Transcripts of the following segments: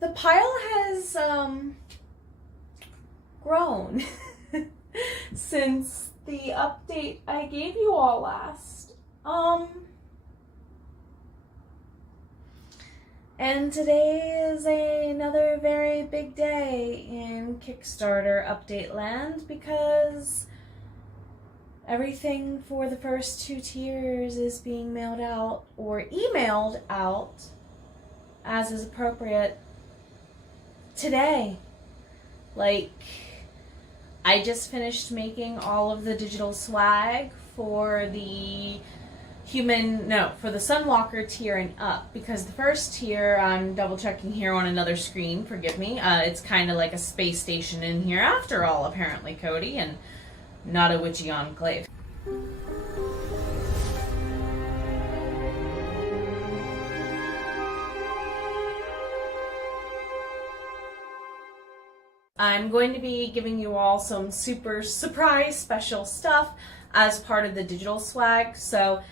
the pile has grown since the update I gave you all last. And today is another very big day in Kickstarter update land because everything for the first 2 tiers is being mailed out or emailed out as is appropriate today. Like, I just finished making all of the digital swag for the for the Sunwalker tier and up, because the first tier, I'm double checking here on another screen, forgive me, it's kind of like a space station in here after all, apparently, Cody, and not a witchy enclave. I'm going to be giving you all some super surprise special stuff as part of the digital swag. So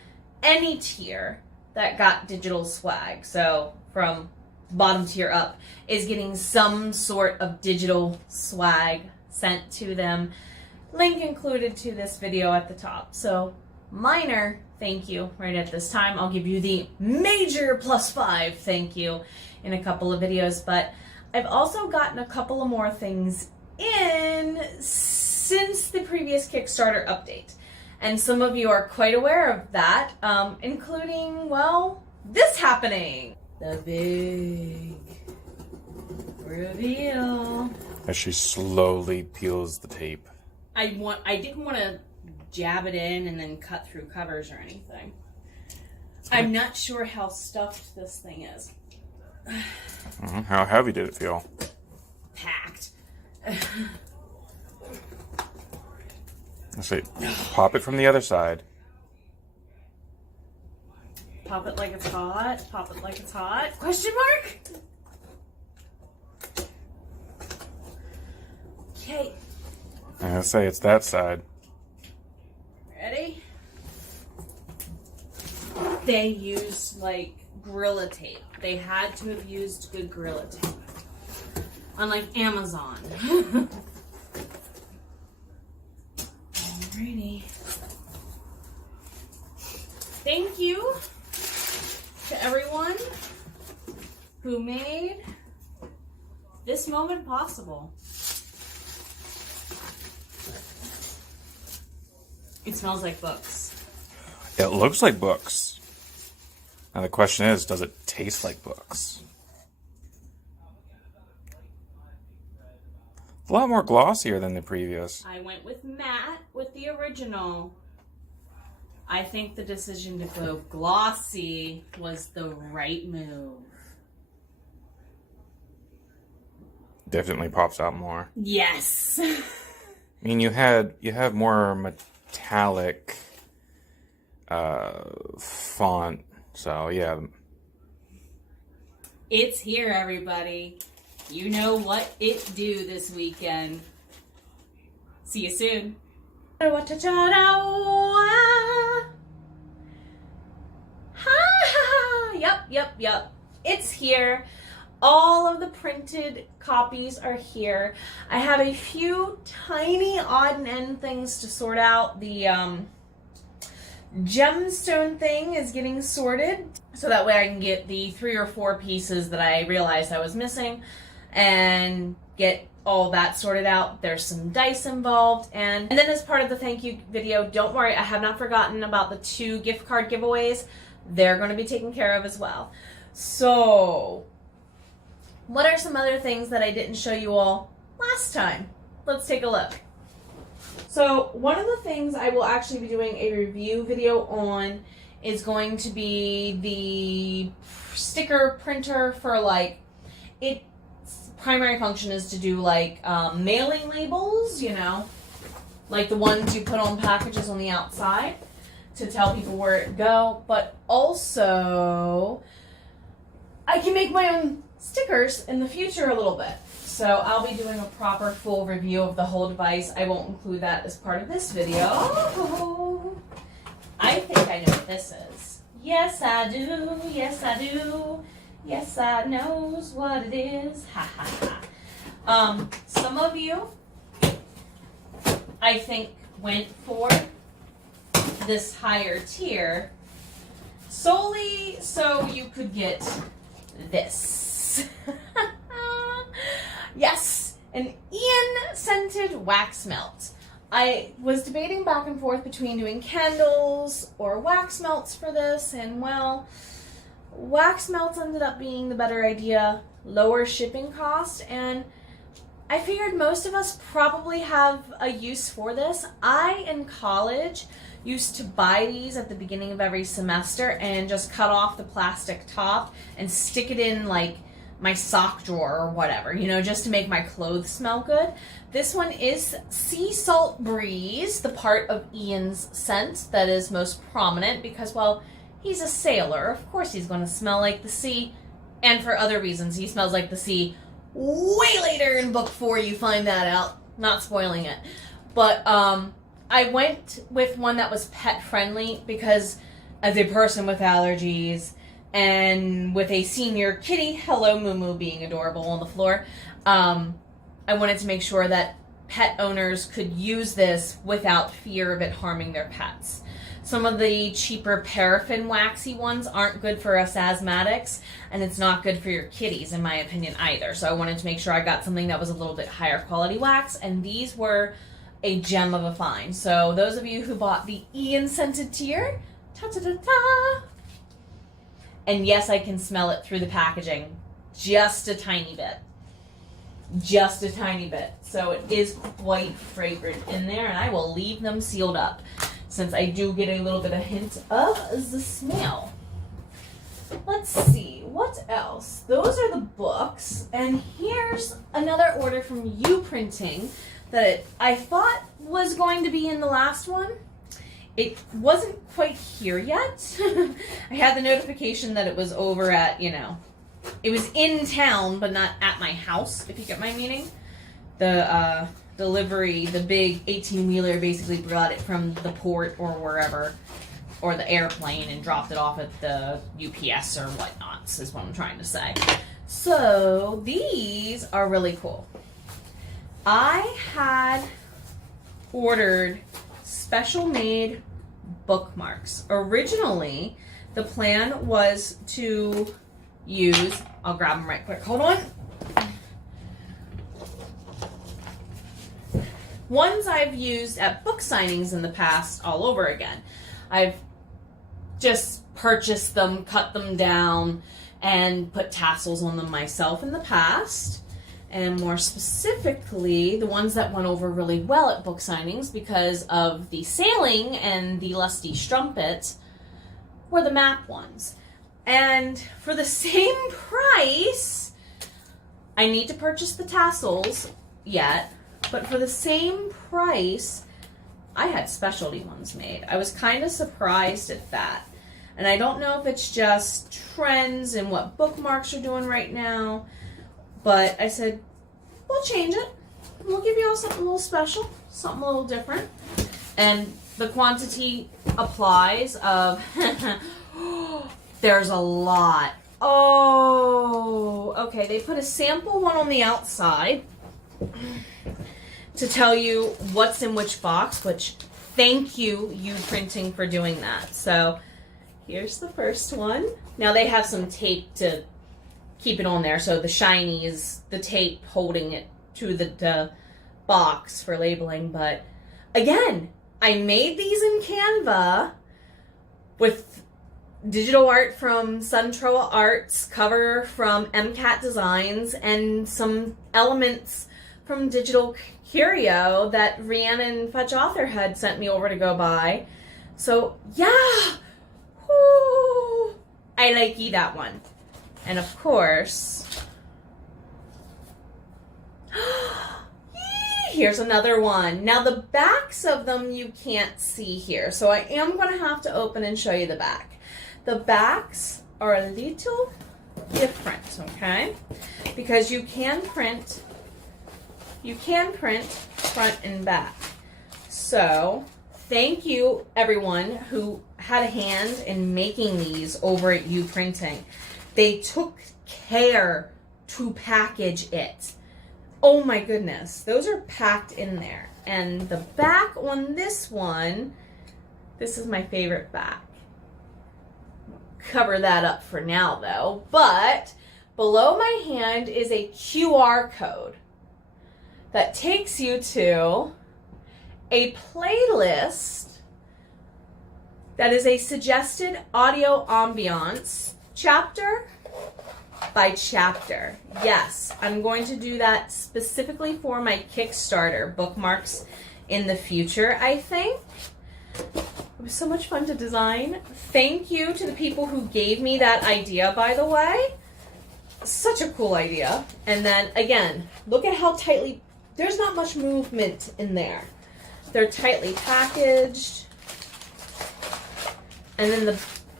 any tier that got digital swag, so from bottom tier up, is getting some sort of digital swag sent to them. Link included to this video at the top. So minor thank you right at this time. I'll give you the major +5 thank you in a couple of videos, but I've also gotten a couple of more things in since the previous Kickstarter update. And some of you are quite aware of that, including, well, this happening. The big reveal. As she slowly peels the tape. I didn't want to jab it in and then cut through covers or anything. I'm not sure how stuffed this thing is. How heavy did it feel? Packed. Let's see. Pop it from the other side. Pop it like it's hot. Pop it like it's hot. Question mark? Okay. I'm gonna say it's that side. Ready? They used like Gorilla Tape. They had to have used good Gorilla Tape. Unlike Amazon. Alrighty. Thank you to everyone who made this moment possible. It smells like books. It looks like books. Now the question is, does it taste like books? A lot more glossier than the previous. I went with matte with the original. I think the decision to go glossy was the right move. Definitely pops out more. Yes. I mean, you have more metallic font, so yeah. It's here, everybody. You know what it do this weekend. See you soon. Yep. It's here. All of the printed copies are here. I have a few tiny odd and end things to sort out. The gemstone thing is getting sorted, so that way I can get the 3 or 4 pieces that I realized I was missing and get all that sorted out. There's some dice involved, and then as part of the thank you video, don't worry, I have not forgotten about the 2 gift card giveaways. They're going to be taken care of as well. So what are some other things that I didn't show you all last time? Let's take a look. So one of the things I will actually be doing a review video on is going to be the sticker printer for, like, its primary function is to do like mailing labels, you know, like the ones you put on packages on the outside to tell people where to go, but also I can make my own stickers in the future a little bit. So I'll be doing a proper full review of the whole device. I won't include that as part of this video. I think I know what this is. Yes, I do. Yes, I do. Yes, I knows what it is. Ha ha ha. Some of you, I think, went for this higher tier solely so you could get this. Yes, an Ian scented wax melt. I was debating back and forth between doing candles or wax melts for this, and well, wax melts ended up being the better idea, lower shipping cost, and I figured most of us probably have a use for this. I, in college, used to buy these at the beginning of every semester and just cut off the plastic top and stick it in like my sock drawer or whatever, you know, just to make my clothes smell good. This one is Sea Salt Breeze, the part of Ian's scent that is most prominent because, well, he's a sailor. Of course he's going to smell like the sea, and for other reasons. He smells like the sea way later in book 4, you find that out. Not spoiling it. But I went with one that was pet friendly because as a person with allergies and with a senior kitty, hello Moo Moo being adorable on the floor, I wanted to make sure that pet owners could use this without fear of it harming their pets. Some of the cheaper paraffin waxy ones aren't good for us asthmatics, and it's not good for your kitties, in my opinion, either. So I wanted to make sure I got something that was a little bit higher quality wax, and these were a gem of a find. So those of you who bought the Ian scented tier, ta-ta-ta-ta! And yes, I can smell it through the packaging. Just a tiny bit. Just a tiny bit. So it is quite fragrant in there, and I will leave them sealed up since I do get a little bit of hint of the smell. Let's see, what else? Those are the books, and here's another order from You Printing that I thought was going to be in the last one. It wasn't quite here yet. I had the notification that it was over at, you know, it was in town, but not at my house, if you get my meaning. The delivery, the big 18-wheeler basically brought it from the port or wherever, or the airplane, and dropped it off at the UPS or whatnot, is what I'm trying to say. So these are really cool. I had ordered special made bookmarks. Originally, the plan was to use, I'll grab them right quick, hold on. Ones I've used at book signings in the past all over again. I've just purchased them, cut them down, and put tassels on them myself in the past. And more specifically, the ones that went over really well at book signings because of the sailing and the lusty strumpet were the map ones. And for the same price, I need to purchase the tassels yet, but for the same price, I had specialty ones made. I was kind of surprised at that. And I don't know if it's just trends and what bookmarks are doing right now, but I said, we'll change it. We'll give you all something a little special, something a little different. And the quantity applies of, there's a lot. Oh, okay. They put a sample one on the outside to tell you what's in which box, which thank you, You Printing, for doing that. So here's the first one. Now they have some tape to keep it on there, so the shiny is the tape holding it to the box for labeling. But again, I made these in Canva with digital art from Suntroa Arts, cover from MCAT Designs, and some elements from Digital Curio that Rhiannon Fetch Author had sent me over to go buy. So yeah, whoo, I likey that one. And of course, here's another one. Now the backs of them you can't see here, so I am going to have to open and show you the back. The backs are a little different, okay? Because you can print front and back. So thank you everyone who had a hand in making these over at You Printing. They took care to package it. Oh my goodness. Those are packed in there. And the back on this one, this is my favorite back. Cover that up for now though. But below my hand is a QR code that takes you to a playlist that is a suggested audio ambiance chapter by chapter. Yes, I'm going to do that specifically for my Kickstarter bookmarks in the future, I think. It was so much fun to design. Thank you to the people who gave me that idea, by the way. Such a cool idea. And then, again, look at how tightly... There's not much movement in there. They're tightly packaged. And then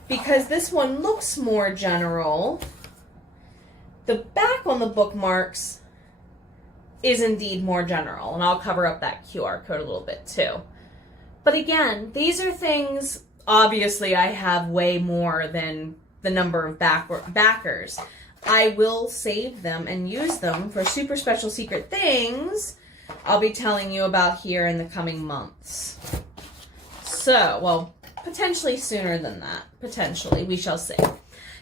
because this one looks more general, the back on the bookmarks is indeed more general. And I'll cover up that QR code a little bit too. But again, these are things, obviously I have way more than the number of backers. I will save them and use them for super special secret things I'll be telling you about here in the coming months. So, well, potentially sooner than that. Potentially, we shall see.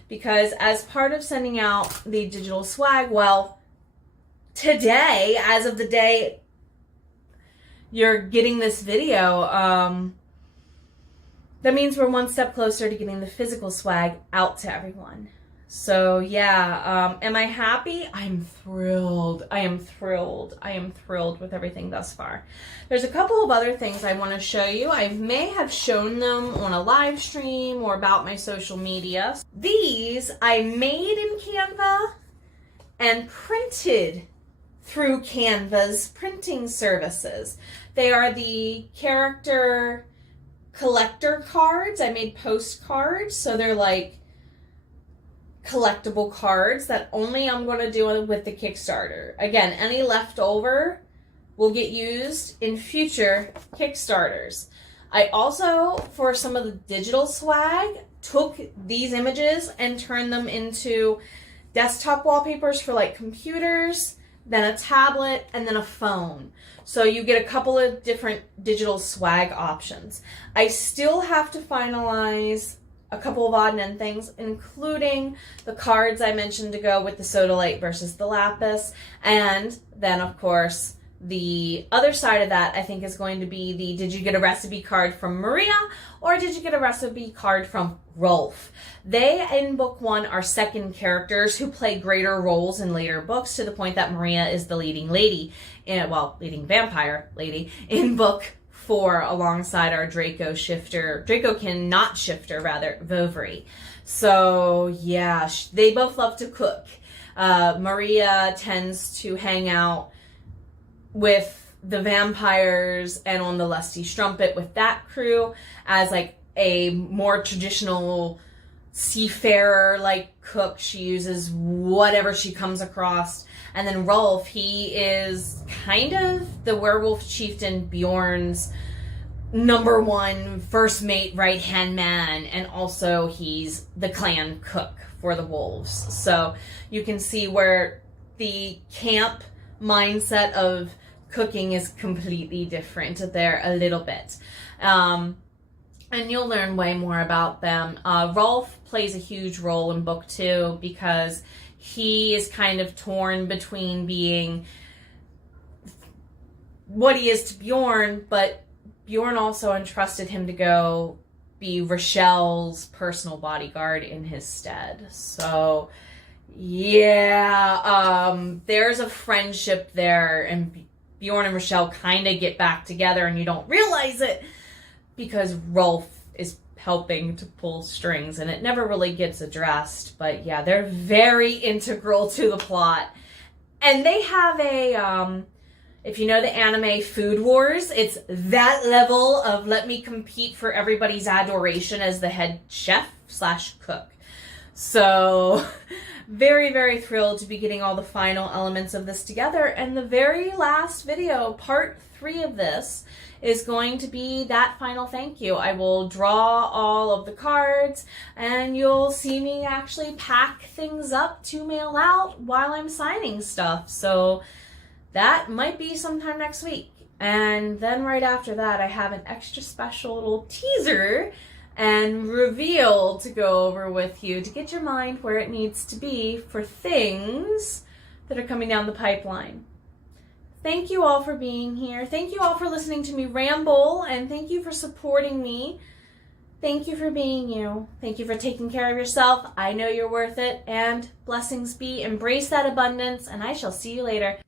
Because as part of sending out the digital swag, well, today, as of the day you're getting this video, that means we're one step closer to getting the physical swag out to everyone. So yeah, am I happy? I'm thrilled. I am thrilled. I am thrilled with everything thus far. There's a couple of other things I want to show you. I may have shown them on a live stream or about my social media. These I made in Canva and printed through Canva's printing services. They are the character collector cards. I made postcards, so they're like collectible cards that only I'm going to do with the Kickstarter. Again, any leftover will get used in future Kickstarters. I also, for some of the digital swag, took these images and turned them into desktop wallpapers for like computers, then a tablet, and then a phone. So you get a couple of different digital swag options. I still have to finalize a couple of odd and end things, including the cards I mentioned to go with the Sodalite versus the Lapis. And then, of course, the other side of that, I think, is going to be the did you get a recipe card from Maria or did you get a recipe card from Rolf? They, in book one, are second characters who play greater roles in later books, to the point that Maria is the leading lady, leading vampire lady in book 4 alongside our Dracokin not shifter, Vovary. So yeah, they both love to cook. Maria tends to hang out with the vampires and on the Lusty Strumpet with that crew as like a more traditional seafarer like cook. She uses whatever she comes across. And then Rolf, he is kind of the werewolf chieftain Bjorn's number one first mate, right-hand man, and also he's the clan cook for the wolves. So you can see where the camp mindset of cooking is completely different there a little bit. And you'll learn way more about them. Rolf plays a huge role in book 2 because he is kind of torn between being what he is to Bjorn, but Bjorn also entrusted him to go be Rochelle's personal bodyguard in his stead. So, yeah, there's a friendship there, and Bjorn and Rochelle kind of get back together, and you don't realize it because Rolf is helping to pull strings, and it never really gets addressed. But yeah, they're very integral to the plot. And they have a, if you know the anime Food Wars, it's that level of let me compete for everybody's adoration as the head chef / cook. So very, very thrilled to be getting all the final elements of this together. And the very last video, part 3 of this, is going to be that final thank you. I will draw all of the cards, and you'll see me actually pack things up to mail out while I'm signing stuff. So that might be sometime next week. And then right after that, I have an extra special little teaser and reveal to go over with you to get your mind where it needs to be for things that are coming down the pipeline. Thank you all for being here. Thank you all for listening to me ramble, and thank you for supporting me. Thank you for being you. Thank you for taking care of yourself. I know you're worth it, and blessings be. Embrace that abundance, and I shall see you later.